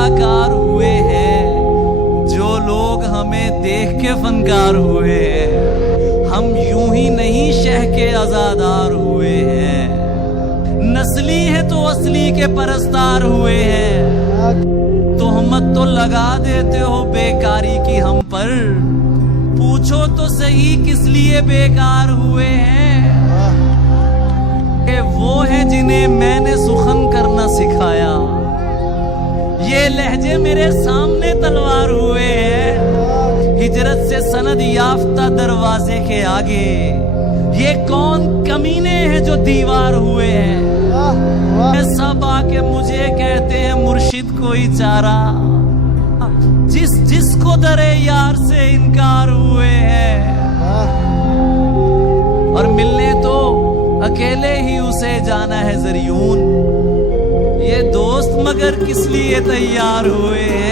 अदाकार हुए हैं, जो लोग हमें देख के फनकार हुए हैं। हम यूं ही नहीं शह के आजादार हुए हैं, नस्ली है तो असली के परस्तार हुए हैं। तोहमत तो लगा देते हो बेकारी की हम पर, पूछो तो सही किस लिए बेकार हुए हैं। वो है जिन्हें मैंने सुखन करना सिखाया, ये लहजे मेरे सामने तलवार हुए हैं। हिजरत से सनद याफ्ता दरवाजे के आगे, ये कौन कमीने हैं जो दीवार हुए हैं। सब आके मुझे कहते हैं मुर्शिद कोई चारा, जिसको दरे यार से इनकार हुए हैं। और मिलने तो अकेले ही उसे जाना है ज़रियून, ये दोस्त मगर किस लिए तैयार हुए हैं।